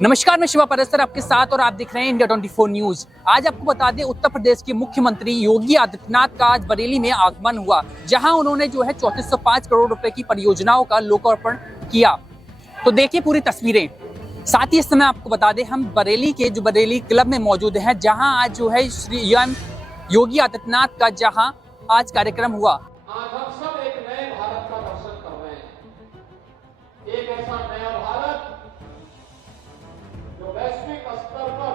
नमस्कार, मैं शिवा परस्तर आपके साथ और आप देख रहे हैं इंडिया 24 न्यूज। आज आपको बता दें, उत्तर प्रदेश के मुख्यमंत्री योगी आदित्यनाथ का आज बरेली में आगमन हुआ, जहां उन्होंने 3405 करोड़ रुपए की परियोजनाओं का लोकार्पण किया। तो देखिए पूरी तस्वीरें। साथ ही इस समय आपको बता दें, हम बरेली के बरेली क्लब में मौजूद हैं, जहां आज श्री योगी आदित्यनाथ का जहां आज कार्यक्रम हुआ। आज हम सब एक नए भारत का दर्शन कर रहे हैं। एक ऐसा नया भारत जो वैश्विक स्तर पर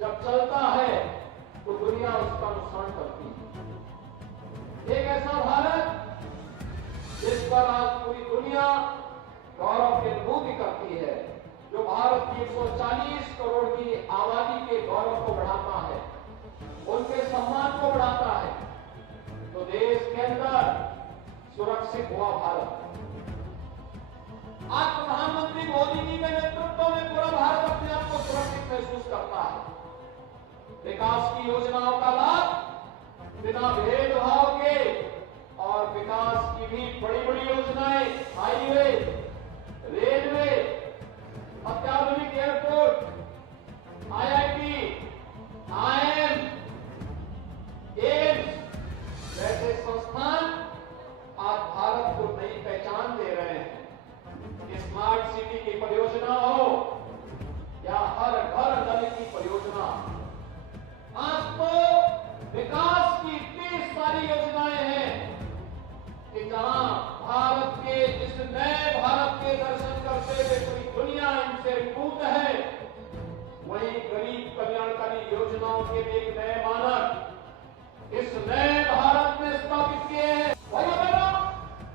जब चलता है तो दुनिया उसका अनुसरण करती है। एक ऐसा भारत जिस पर आज पूरी दुनिया गौरव की अनुभूति करती है, जो भारत की 140 करोड़ की आबादी के गौरव को बढ़ाता है, उनके सम्मान को बढ़ाता है। तो देश के अंदर सुरक्षित हुआ भारत। आज प्रधानमंत्री मोदी जी के नेतृत्व में पूरा भारत अपने आप को सुरक्षित महसूस करता है। विकास की योजनाओं का लाभ बिना भेदभाव के, और विकास की भी बड़ी बड़ी योजनाएं, हाईवे, रेलवे, अत्याधुनिक एयरपोर्ट, IIT, IIM, एम्स जैसे संस्थान आज भारत को नई पहचान दे रहे हैं। स्मार्ट सिटी की परियोजना हो या हर घर नल की परियोजना, आज तो विकास की इतनी सारी योजनाएं हैं कि जहां भारत के इस नए भारत के दर्शन करते हुए पूरी दुनिया इनसे विमुक्त है, वहीं गरीब कल्याणकारी योजनाओं के भी एक नए मानक इस नए भारत में स्थापित किए हैं।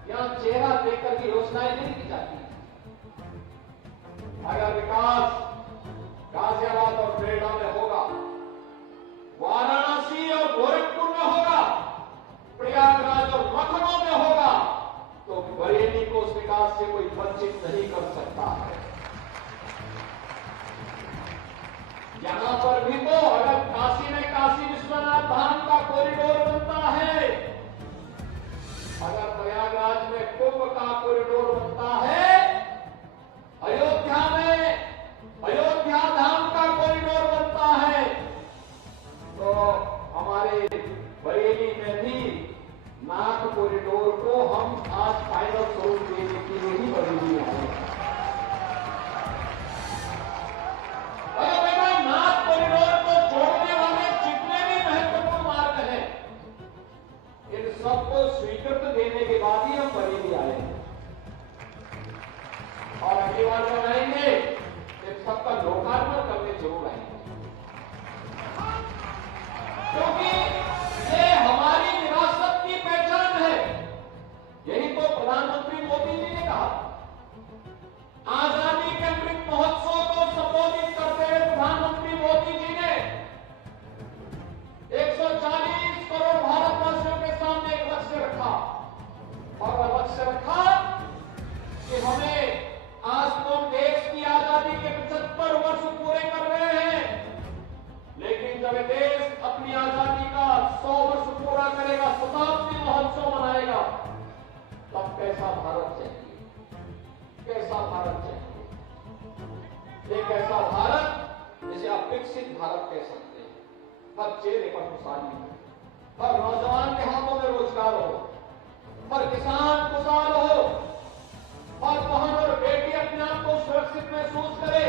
यहाँ चेहरा देखकर की योजनाएं नहीं की जाती। अगर विकास गाजियाबाद और नोएडा में होगा, वाराणसी और गोरखपुर में होगा, प्रयागराज और लखनऊ में होगा, तो बरेली को उस विकास से कोई वंचित नहीं कर सकता है। यहां पर भी तो अगर काशी में काशी विश्वनाथ धाम का कॉरिडोर बनता है, अगर प्रयागराज में कुंभ का कॉरिडोर बनता है, अयोध्या में अयोध्या धाम का कॉरिडोर बनता है, तो हमारे बरेली में भी नाथ कॉरिडोर को हम आज फाइनल स्वरूप देने के लिए ही बरेली आए। नाथ कॉरिडोर को जोड़ने वाले जितने भी महत्वपूर्ण मार्ग हैं, इन सबको स्वीकृत देने के बाद ही हम बरेली आए हैं। और अगली बार जब आएंगे इन सबका लोकार्पण करने जरूर आएंगे, क्योंकि ये हमारी विरासत की पहचान है। यही तो प्रधानमंत्री मोदी जी ने कहा। आजादी के अमृत महोत्सव को संबोधित करते हुए प्रधानमंत्री मोदी जी ने 140 करोड़ भारतवासियों के सामने एक लक्ष्य रखा, और वह लक्ष्य रखा कि हमें आज तो देश की आजादी के 75 वर्ष पूरे कर रहे हैं, लेकिन जब देश अपनी आजादी का 100 वर्ष पूरा करेगा, शताब्दी महोत्सव मनाएगा, तब कैसा भारत चाहिए, कैसा भारत चाहिए। एक ऐसा भारत जिसे आप विकसित भारत कह सकते हैं। हर चेहरे पर खुशहाली हो, हर नौजवान के हाथों में रोजगार हो, हर किसान खुशहाल हो, हर बहन और बेटी अपने आप को सुरक्षित महसूस करे,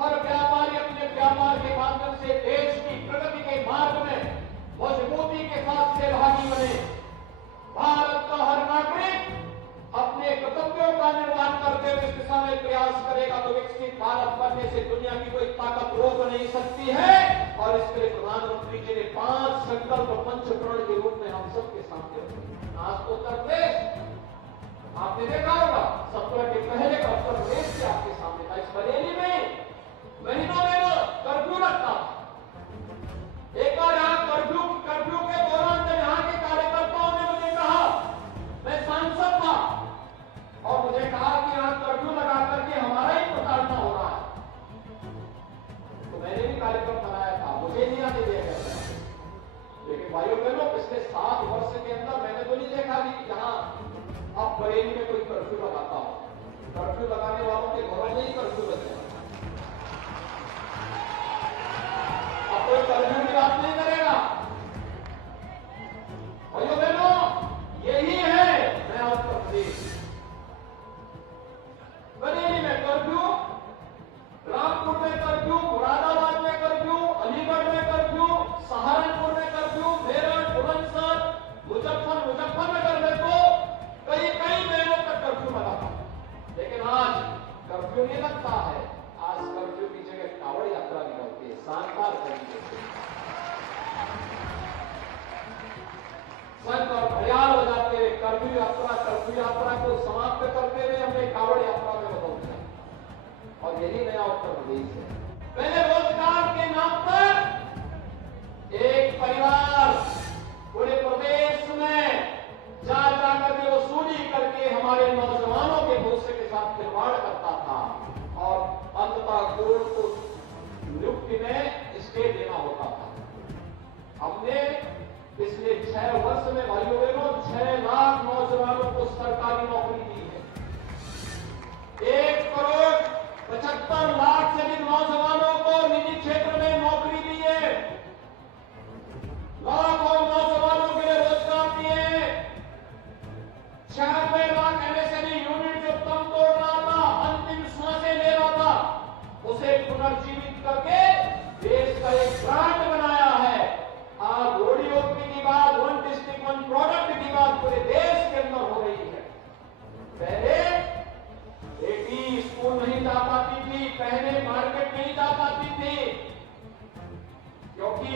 हर व्यापारी अपने व्यापार के माध्यम से देश की प्रगति के मार्ग में मजबूती के साथ सहभागी बने। भारत का हर नागरिक अपने कर्तव्यों का निर्वहन करते हुए इस दिशा में प्रयास करेगा, तो विकसित भारत बनने से दुनिया की कोई ताकत रोक नहीं सकती है। और इसके लिए प्रधानमंत्री जी ने 5 संकल्प पंचप्रण के रूप में हम सबके सामने रखे। आज तो उत्तर प्रदेश आपने देखा होगा, 17 के पहले का उत्तर प्रदेश से आपके सामने था। इस बरेली में महीनों में कर्फ्यू लगता। एक बार यहाँ कर्फ्यू के दौरान जब यहाँ के कार्यकर्ताओं ने मुझे कहा, मैं सांसद था, और मुझे कहा कि यहाँ कर्फ्यू लगा करके हमारा ही प्रताड़ना हो रहा है, तो मैंने भी कार्यक्रम बनाया था, मुझे नहीं आने दिया गया। लेकिन भाइयों बहनों, पिछले 7 वर्ष के अंदर मैंने तो नहीं देखा कि यहाँ अब बरेली में कोई कर्फ्यू लगाता हो। कर्फ्यू लगाने वालों के घरों लगता है, आज कर्फ्यू की जगह कावड़ यात्रा निकलती है, शानदार तरीके से संत और भयाल हो जाते हुए कर्फ्यू यात्रा को समाप्त करते हुए हमने कावड़ यात्रा में बदल दिया। और यही नया उत्तर प्रदेश है। पहले रोजगार के नाम पर एक परिवार पूरे प्रदेश में जा करके वसूली करके हमारे नौजवानों के भविष्य के साथ खिलवाड़ करता था और अंततः कोर्ट को नियुक्ति में स्टे देना होता था। हमने पिछले 6 वर्ष में भाइयों बहनों 6 लाख नौजवानों को सरकारी नौकरी दी है। 1,75 लाख से अधिक नौजवानों को निजी क्षेत्र में नौकरी दी है। लाखों नौजवानों के लिए रोजगार दिए। 96 लाख एमएसएमई यूनिट जो दम तोड़ रहा था, अंतिम सांसें ले रहा था, उसे पुनर्जीवित करके देश का एक ब्रांड बनाया है। आज रोडियोपी की बात, वन डिस्ट्रिक्ट वन प्रोडक्ट की बात पूरे देश के अंदर हो रही है। पहले बेटी स्कूल नहीं जा पाती थी, पहले मार्केट नहीं जा पाती थी, क्योंकि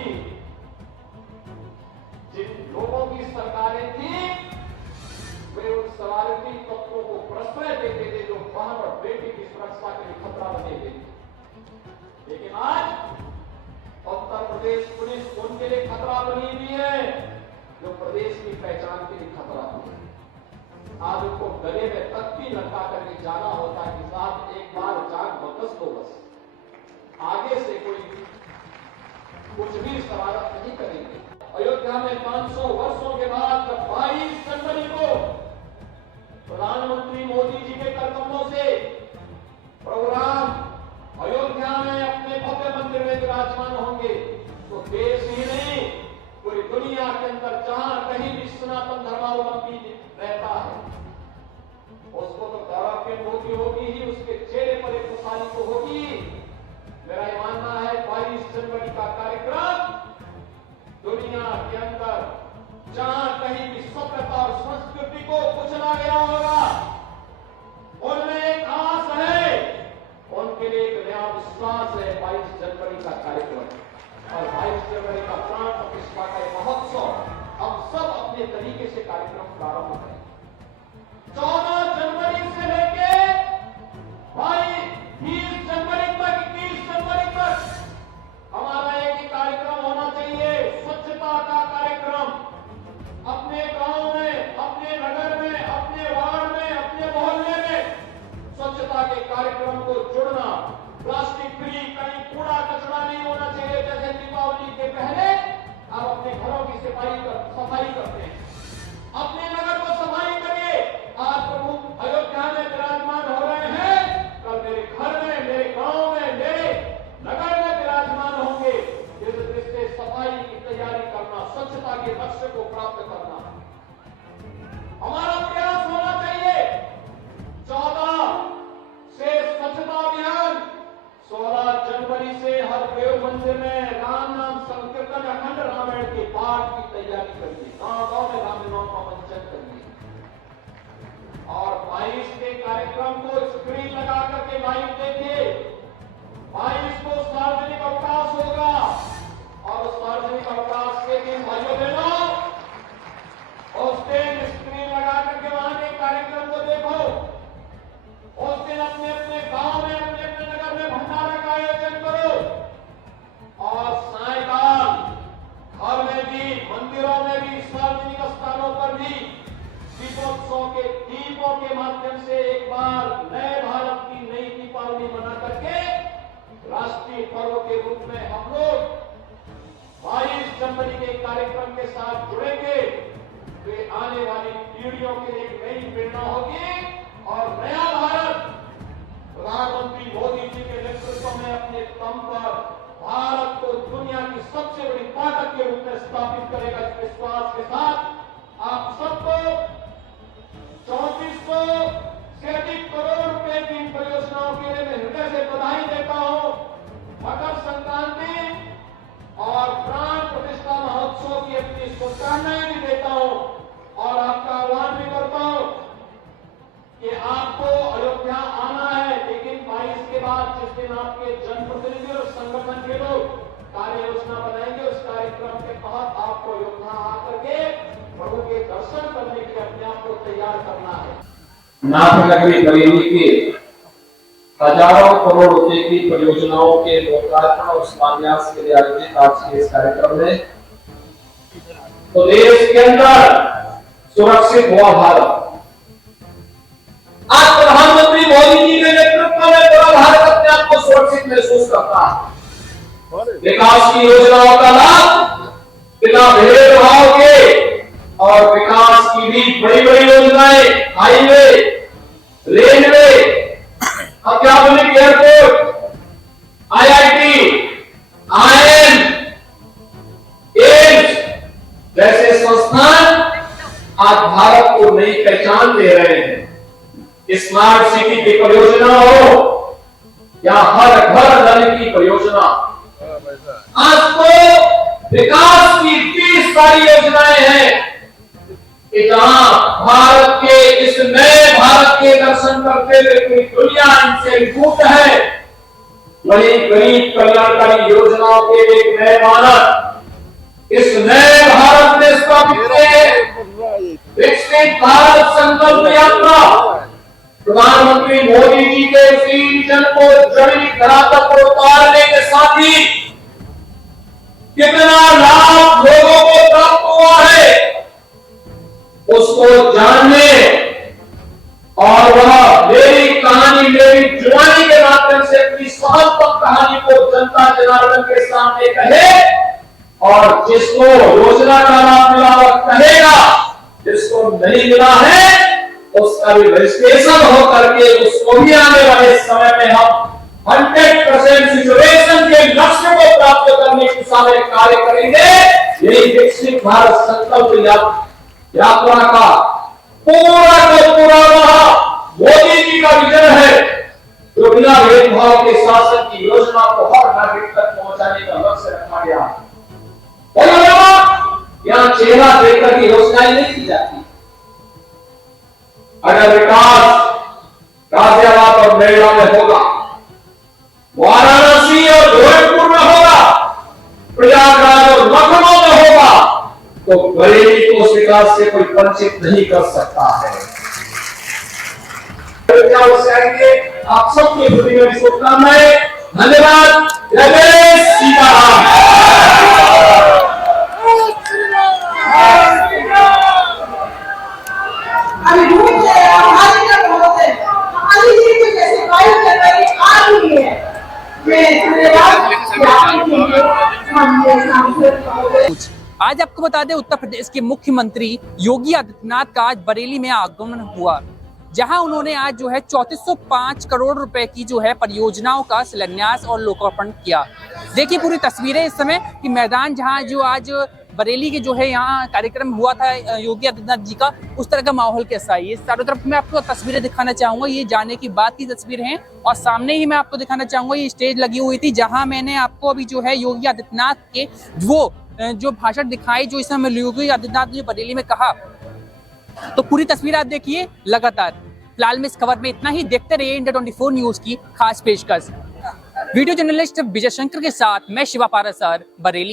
जिन लोगों की सरकारें थी वे उन शरारती तत्वों को प्रश्रय देते थे जो बहन और बेटी की सुरक्षा के लिए खतरा बने थे। लेकिन आज उत्तर प्रदेश पुलिस उनके लिए खतरा बनी हुई है जो प्रदेश की पहचान के लिए खतरा है। आज उनको गले में तख्ती लटका करके जाना होता है कि साहब एक बार जान बकस दो, बस आगे से कोई कुछ भी शरारत नहीं करेंगे। अयोध्या में 500 वर्षों के बाद जब 22 जनवरी को प्रधानमंत्री मोदी जी के कदमों से प्रोग्राम अयोध्या में अपने भव्य मंदिर में विराजमान होंगे तो देश ही नहीं पूरी दुनिया के अंदर जहां कहीं भी सनातन धर्मावलंबी रहता है उसको तो गौरव की अनुभूति होगी ही, उसके चेहरे पर एक खुशहाली तो होगी। मेरा ये मानना है 22 जनवरी का कार्यक्रम दुनिया के अंदर जहां कहीं भी सभ्यता और संस्कृति को कुचला गया होगा उनमें एक आस है, उनके लिए एक नया विश्वास है। 22 जनवरी का कार्यक्रम और 22 जनवरी का प्राण प्रतिष्ठा का महोत्सव हम सब अपने तरीके से कार्यक्रम प्रारंभ करें। 14 जनवरी से लेके 20 जनवरी तक 21 जनवरी तक हमारा एक ही कार्यक्रम होना चाहिए, स्वच्छता का कार्यक्रम। अपने गांव में, अपने नगर में, अपने वार्ड में, अपने मोहल्ले में स्वच्छता के कार्यक्रम को जुड़ना। प्लास्टिक फ्री, कहीं कूड़ा कचरा नहीं होना चाहिए। जैसे दीपावली के पहले आप अपने घरों की सफाई करते हैं, अपने नगर को सफाई करिए। आज प्रभु अयोध्या में विराजमान हो रहे हैं, कल मेरे घर में, मेरे गांव में, मेरे नगर में विराजमान होंगे। इस दृष्टि से सफाई की तैयारी करना, स्वच्छता के लक्ष्य को प्राप्त करना हमारा प्रयास होना चाहिए। 14 से स्वच्छता अभियान, 16 जनवरी से हर देव मंदिर में राम नाम संकीर्तन, अखंड रामायण के पाठ की तैयारी करिए। गांव-गांव में रामनाम का मंचन करिए और 22 के कार्यक्रम को स्क्रीन लगा करके लाइव देखिए। 22 को सार्वजनिक अवकाश होगा और उस सार्वजनिक अवकाश के दिन भाइयों बहनों उस दिन स्क्रीन लगा करके वहां के कार्यक्रम को देखो। उस दिन अपने अपने गांव में, अपने अपने नगर में भंडारा का आयोजन करो और सायकाल घर में भी, मंदिरों में भी, सार्वजनिक स्थानों पर भी दीपोत्सव के दीपों के माध्यम से एक बार नए भारत की नई दीपावली मना करके राष्ट्रीय पर्व के रूप में हम लोग 22 जनवरी के कार्यक्रम के साथ जुड़ेंगे। तो आने वाली पीढ़ियों के लिए एक नई प्रेरणा होगी और नया भारत प्रधानमंत्री मोदी जी के नेतृत्व में अपने दम पर भारत को दुनिया की सबसे बड़ी ताकत के रूप में स्थापित करेगा। इस विश्वास के साथ आप सबको 3400 से अधिक करोड़ रुपए की इन परियोजनाओं के लिए मैं हृदय से बधाई देता हूं। मकर संक्रांति और प्राण प्रतिष्ठा महोत्सव की अपनी शुभकामनाएं भी देता हूं और आपका आह्वान भी करता हूं कि आपको अयोध्या आना है, लेकिन 22 बाद जिस दिन आपके जनप्रतिनिधि और संगठन के लोग कार्य योजना बनाएंगे, उस कार्यक्रम के तहत आपको योद्धा आकर के प्रभु के दर्शन करने के लिए अपने आप को तैयार करना है। नाथ नगरी बरेली के हजारों करोड़ रुपए की परियोजनाओं के लोकार्पण और शिलान्यास के लिए आयोजित आज के इस कार्यक्रम में तो देश के अंदर सुरक्षित हुआ भारत। आज प्रधानमंत्री मोदी जी के नेतृत्व में पूरा भारत अपने आप को सुरक्षित महसूस करता है। विकास की योजनाओं का लाभ बिना भेदभाव के और विकास की भी बड़ी बड़ी योजनाएं, हाईवे, रेलवे, अत्याधुनिक एयरपोर्ट, IIT, IIM, एम्स जैसे संस्थान आज भारत को नई पहचान दे रहे हैं। स्मार्ट सिटी की परियोजना हो या हर घर नल की परियोजना, आज तो विकास की 30 सारी योजनाएं हैं कि जहां भारत के इस नए भारत के दर्शन करते हुए पूरी दुनिया इनसे विमुक्त है, वही गरीब कल्याणकारी योजनाओं के एक नए मानक इस नए भारत में स्थापित विकसित भारत संकल्प यात्रा प्रधानमंत्री मोदी जी के उसी विजन को जमीनी धरातल पर उतारने के साथ ही कितना लाभ लोगों को प्राप्त हुआ है उसको जानने और वह मेरी कहानी, मेरी जुबानी के माध्यम से अपनी सार्थक कहानी को जनता जनार्दन के सामने कहे और जिसको योजना का लाभ मिला वह कहेगा, जिसको नहीं मिला है उसका भी रजिस्ट्रेशन हो करके उसको भी आने वाले समय में हम 100% सिचुएशन के लक्ष्य को प्राप्त करने की दिशा में कार्य करेंगे। यही विकसित भारत संकल्प यात्रा का पूरा मोदी जी का विजन है, जो बिना भेदभाव के शासन की योजना को हर नागरिक तक पहुंचाने का लक्ष्य रखा गया। यहाँ चेहरा देखकर की योजनाएं नहीं की जाती। अगर विकास गाजियाबाद और नोएडा में होगा, वाराणसी और गोरखपुर में होगा, प्रयागराज और लखनऊ में होगा, तो बरेली को उस विकास से कोई वंचित नहीं कर सकता है। आप सबके प्रति मेरी शुभकामनाएं। धन्यवाद। जय सीताराम। आज आपको बता दें उत्तर प्रदेश के मुख्यमंत्री योगी आदित्यनाथ का आज बरेली में आगमन हुआ, जहां उन्होंने आज जो है 3405 करोड़ रुपए की जो है परियोजनाओं का शिलान्यास और लोकार्पण किया। देखिए पूरी तस्वीरें इस समय कि मैदान जहां जो आज बरेली के जो है यहाँ कार्यक्रम हुआ था योगी आदित्यनाथ जी का, उस तरह का माहौल कैसा है। ये चारों तरफ मैं आपको तस्वीरें दिखाना चाहूंगा, ये जाने की बात की तस्वीरें हैं और सामने ही मैं आपको दिखाना चाहूंगा ये स्टेज लगी हुई थी जहां मैंने आपको अभी जो है योगी आदित्यनाथ के वो जो भाषण दिखाई जो इस समय योगी आदित्यनाथ ने बरेली में कहा। तो पूरी तस्वीर आप देखिए लगातार। फिलहाल में इस खबर में इतना ही। देखते रहिए इंडिया 24 न्यूज की खास पेशकश। वीडियो जर्नलिस्ट विजय शंकर के साथ मैं शिवा पारासर, बरेली।